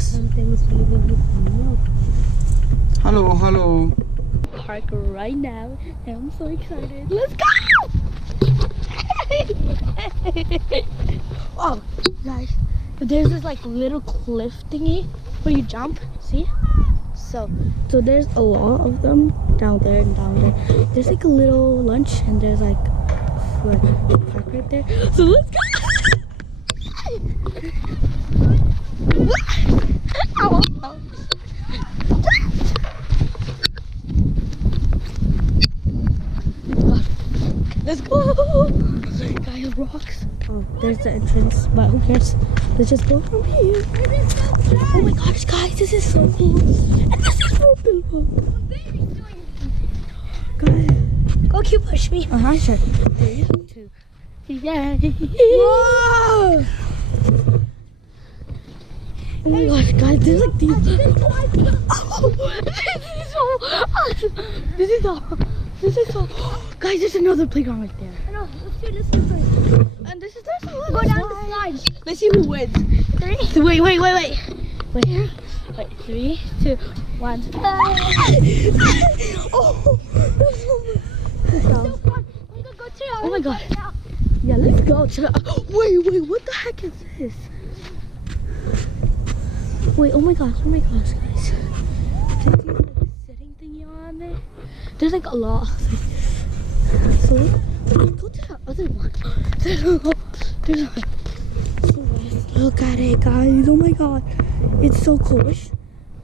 us. Hello. Park right now, and I'm so excited. Let's go! Oh, guys, there's this like little cliff thingy where you jump. See? So there's a lot of them down there and down there. There's like a little lunch, and there's like a park right there. So let's go! Ow. Let's go! Guys, rocks. Oh, there's the entrance, but who cares? Let's just go from here. Oh my gosh, guys, this is so cool. And this is for Bilbo. Guys, go keep push me. Sure. 3, 2, yeah. Whoa! Oh my gosh, guys, there's like these. Oh, this is so. Guys, there's another playground right there. I know. Let's do this one first. And this is there's a little. Go down the slide. Let's see who wins. 3. Wait. Wait. 3, 2, 1. Oh. Oh my god. Yeah, let's go. Wait. What the heck is this? Wait. Oh my gosh, guys. There's like a sitting thingy on there. There's like a lot. So let's go to the other one. Look at it, guys. Oh my god. It's so cool. I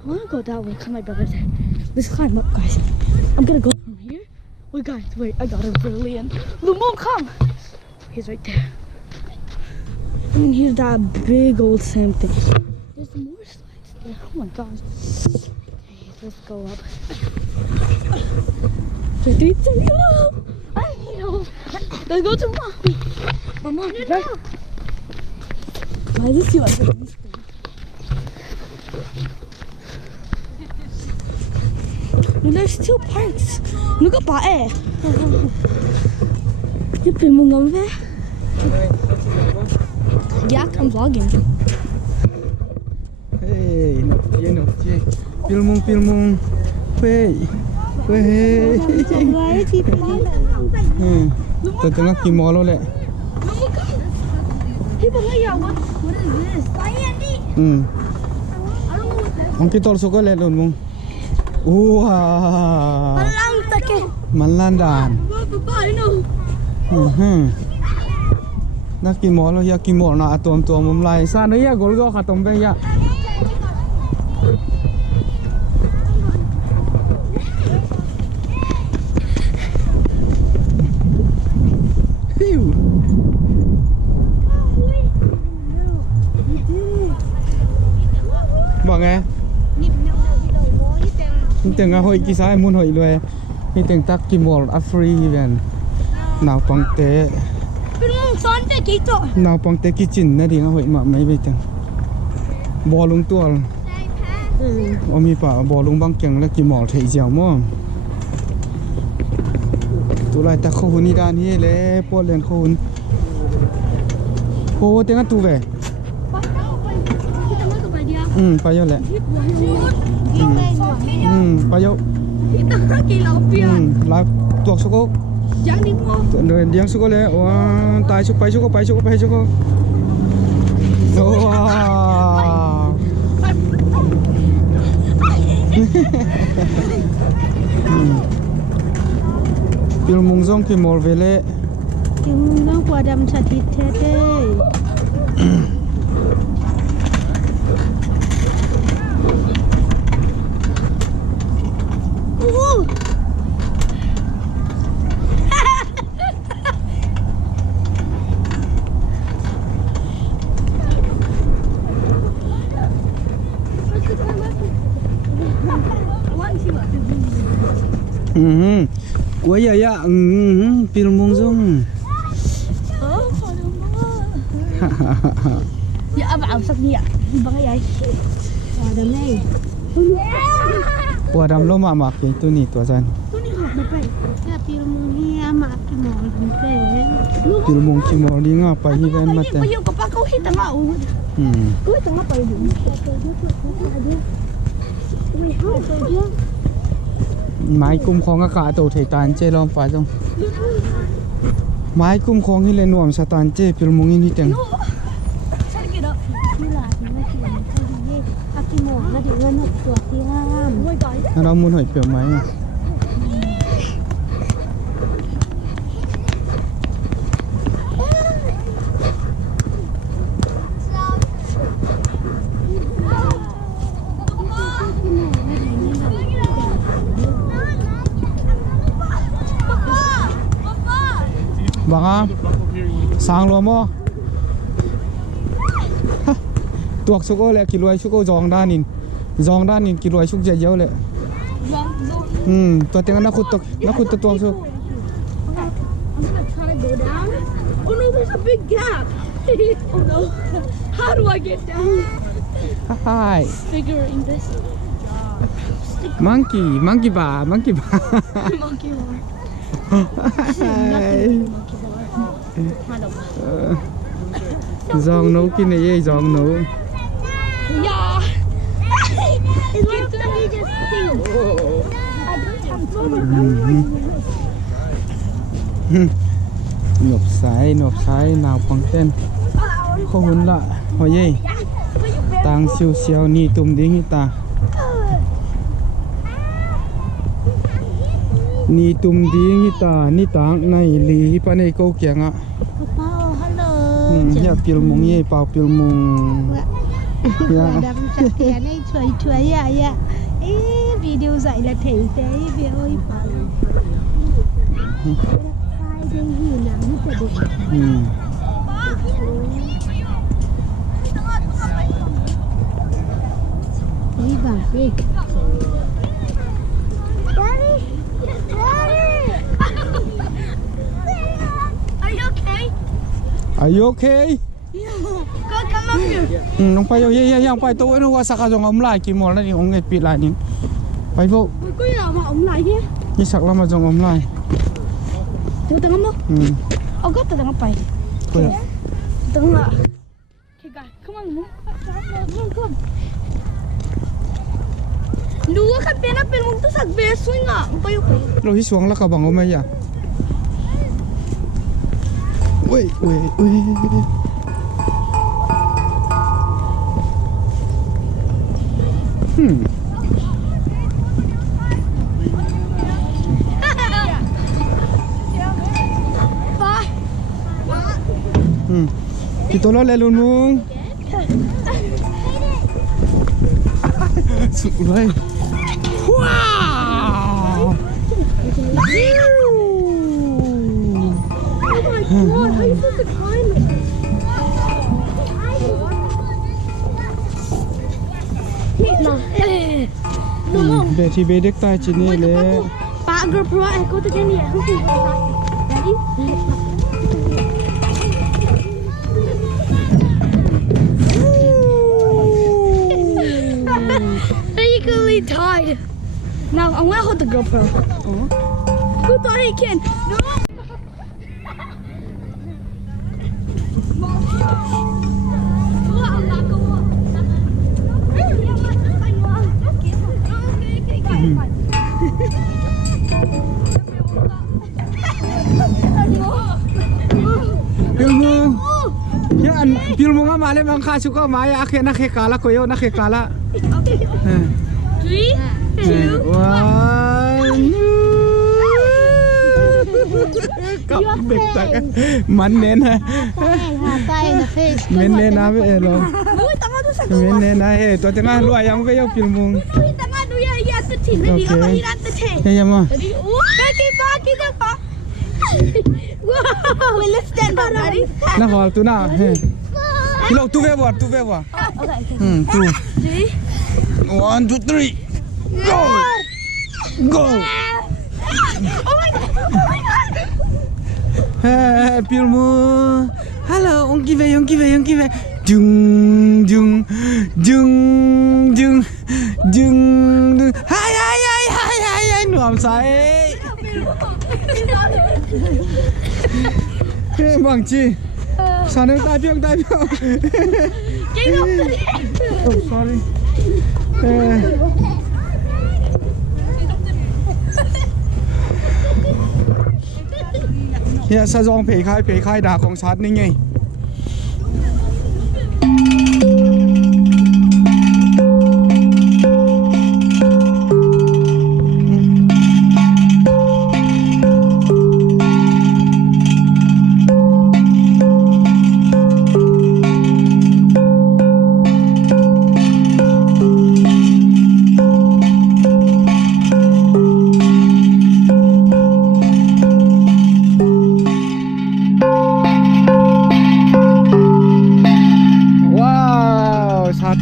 want to go that way because my brother's there. Let's climb up, guys. I'm going to go from here. Wait, guys. Wait. I got a brilliant. Mung, come. He's right there. And here's that big old same thing. There's more slides there. Oh my gosh. Okay, let's go up. 3, 2, 1. Let's go to mom. Mom, no. Why is this you? No, there's 2 parks. Look at that. You've been Mung there? Yeah, I'm vlogging. Hey, no. Pilmung. Hey. Tengah kimolo le. Ang kitol suko le don mong. Wah. Malandan. Nak kimolo ya kimolo na atom mumlai. Sana ya golgo khatom be ya. Bọn nghe tiếng hội kỳ sai muốn hội luôn thì tiếng tắc kỳ mol afriven nào bằng té nào bằng té kitchen này thì hội mà mấy bây tiếng bò lung tua mi pa bò lung băng chừng là kỳ mol thấy dẻo mà tụi lại ta khâu ni đan hi lẽ po liền khâu ô tiếng tu về payo lẹ payo là tuộc số cô rồi điang số cô lẹ tài số bay số cô Pil mung zong ki mol vele Mung zong qua đam chặt thịt thế đấy. Ủa giờ ya pil mung zong. Dạ bảo sắp đi ạ. Bằng cái gì? Đầm này. Ủa đầm lo mà mặc cái tu ni tua san. Tu ni học được vậy. Là pil mung hi mặc cái mỏ cũng thế. Pil mung ki mol đi ngapa hi ven mate. Bây giờ có ba câu hit tang tengah urut. Gue tengah pada dulu. Máy cung khong cả cả tàu thầy tàn chê lom phải không? Máy cung khong hi lên nuông sa tàn chê pil mung in hi teng. Nó muốn hỏi pil máy. Vâng á, sang luôn mô. Tuộc xúc ô lệ kì loài xúc ô giòn đan nhìn kì loài xúc dễ dấu lệ. Tuộc tiếng nó khút tuộc xúc. Oh no, there's a big gap. Oh no, how do I get down? Hi. Figuring this. Monkey bar. Monkey bar. Giòn nấu kia này dây giòn nấu. Yeah. It's like somebody just sing. Nộp sái nào bằng tên. Không huấn lạ. Hỏi gì? Tang siêu siêu ni tùm đi ta. Ni tùm đi ta ni tang này lì pa này câu kiang ạ. Ya pil mung ye pau pil mung. Ya. Đâm chặt kẻ này chuối ya. Video dạy là thể tế về ơi phải. Đây gì nắng của bụng. Đây vàng big. Are you okay? Go come up here. Nông phải yang phải tôi nó qua saka dòng ống lại kì mò là đi ống nghẹt pịt lại đi. Phải vô. Có gì mà ống lại thế? Như sạc lắm mà dòng ống lại. Tengah tengah mo. Oh, got tengah pai. Kaya. Tengah. Okay, guys, come on, Mung. Come. Dua kan pena Mung tu sak besu nga. Payo. Lo hi xuống là cả bằng ôm ya. Ui. Kita lo lelun Mung. Sụp lên. Wow. God, how you supposed to climb it? Để thì bé đếch tay chỉ này lẽ. Pak GoPro aku tu kan ni. Jadi. Legally tied. Now I'm gonna hold the GoPro. Who thought he can? No. Pil Mung mà lên bằng khai chú có máy à na khe cá la koyo na khe cá la. 3, 2, 1. Cầm bịch tắc mắn nén ha. Tay là face. Mến nén á vậy rồi. Mến nén á hey tôi tiếng Anh loại yang với yêu Pil Mung. Okay. Hey em ơi. Wow, let's stand up, ready? Na hol tu na. Hey. Kilo tu ve wa. Okay. 2. 3. 1, 2, 3. Go. Oh my god. Hey, Pil Mung. Hello, ong kive. Dung. Hai. Nuam sai. Hey, bang chi. SanHoih tai piang. Get off the net. Oh, sorry. Hiện sa dòng phê khai đá con sát ninh ngay.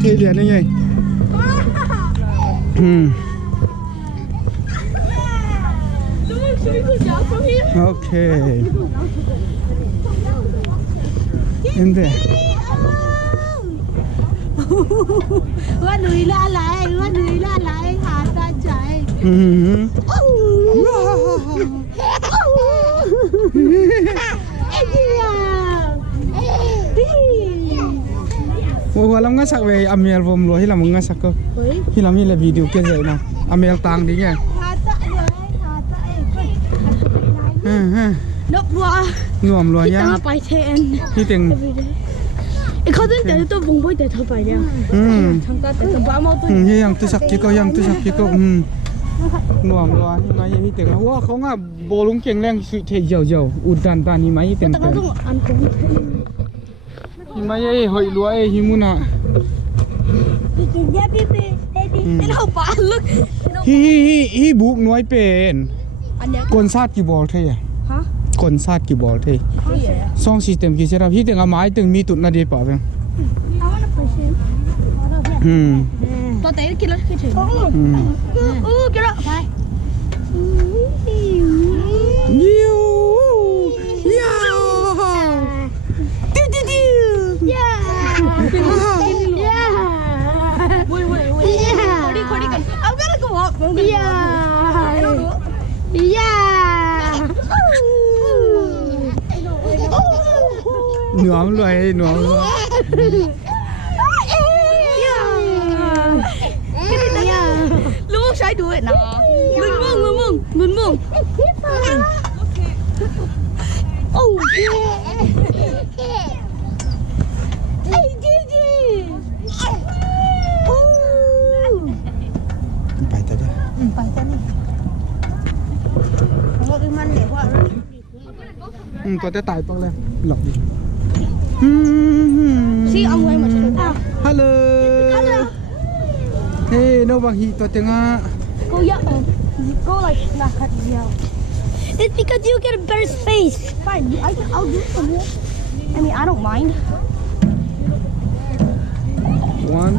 Thì liền đây nhỉ. Okay. In there. Qua núi la lại hả ta chạy. Ủa làm ngã sắc về Amel vom luôn hay là một ngã sắc cơ? Khi làm như là video kia vậy nào? Amel tang đi nha. Nuông luôn nha. Kita bài thêm. Khi tiền. Có đến để tôi vùng bơi để thở bài nha. Thằng ta để tầm 3 mẫu tôi. Như yang tu sắc chỉ có nuông luôn. Nhưng mà như tiền wow không à bồ lúng kiềng leng sự thể dầu udan tan như mấy tiền. Tao không ăn cũng. Nhưng mà như hội lúa ấy như muốn à. Hi buộc nói bên. Con sátกี่บอลเท่คนซาดกี่บอลเท่ซองsystem กี่เสียรับที่ถึงเอาไม้ถึงมีตุ่นนาดีป่ะเพียงตัวเต๋อกินแล้วคิดถึงกินแล้วไปยิวยาวดิ้วยาวุ้ยคนนี้กันเอากันแล้วก็บอกยาหนุ่มเลยหนุ่มลูกใช้ด้วยนะมึงโอ้ไปแต่ได้ตัวจะตายปังเลยหลอกดิ See, I'm wearing my shirt now. Hello. Hey, no bang hi to tenga. Go like that. It's because you get a better space. Fine, I'll do it from here. I mean, I don't mind. One.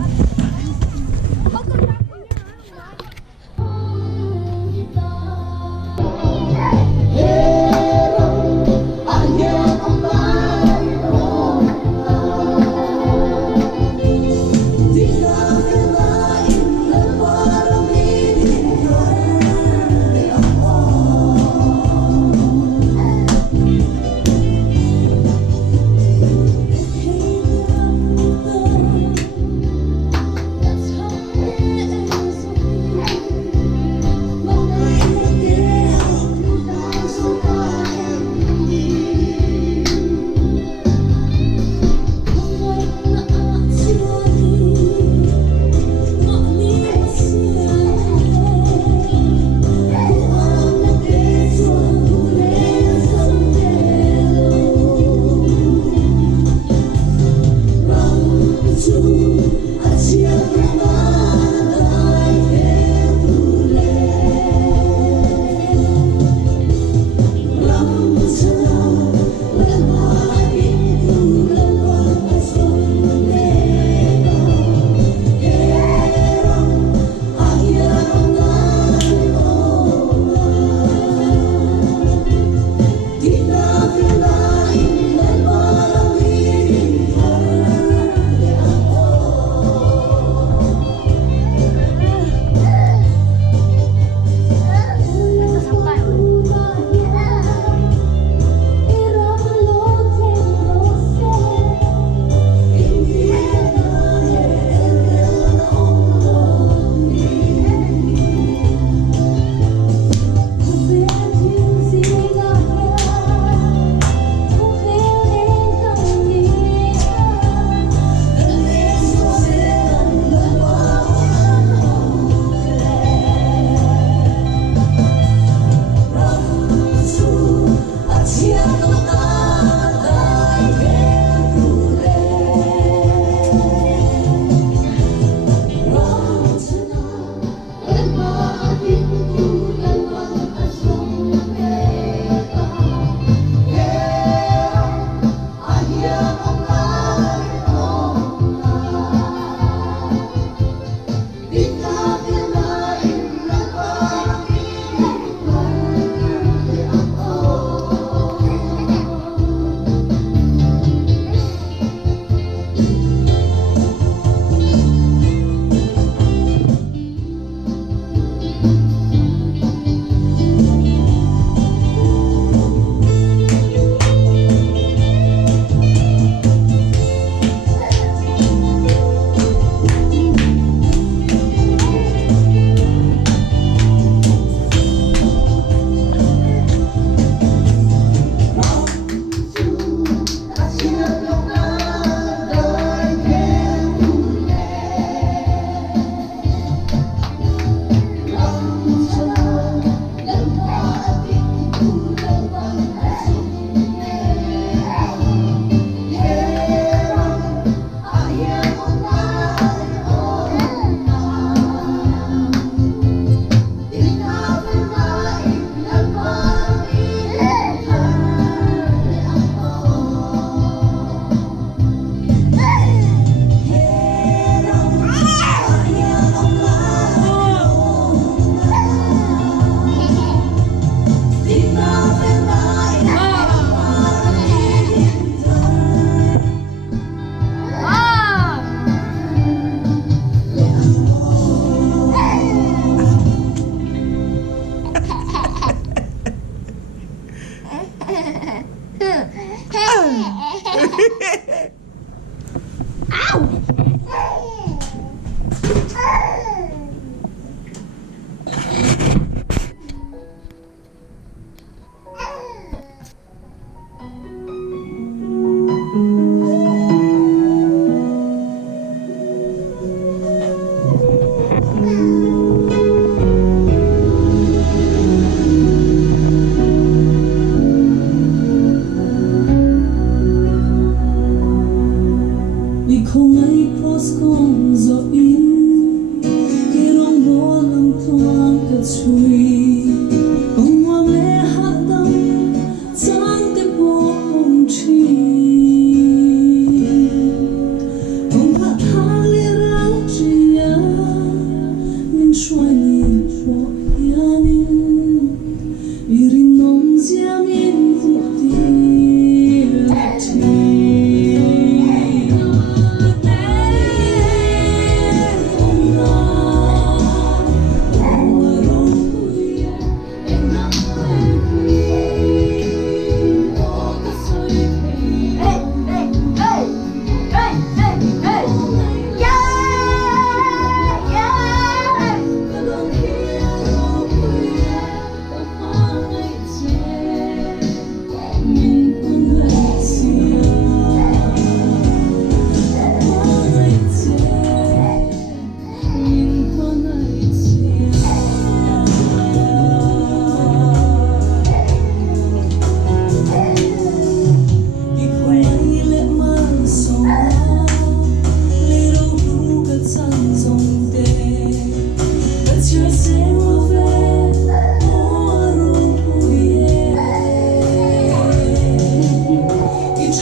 It's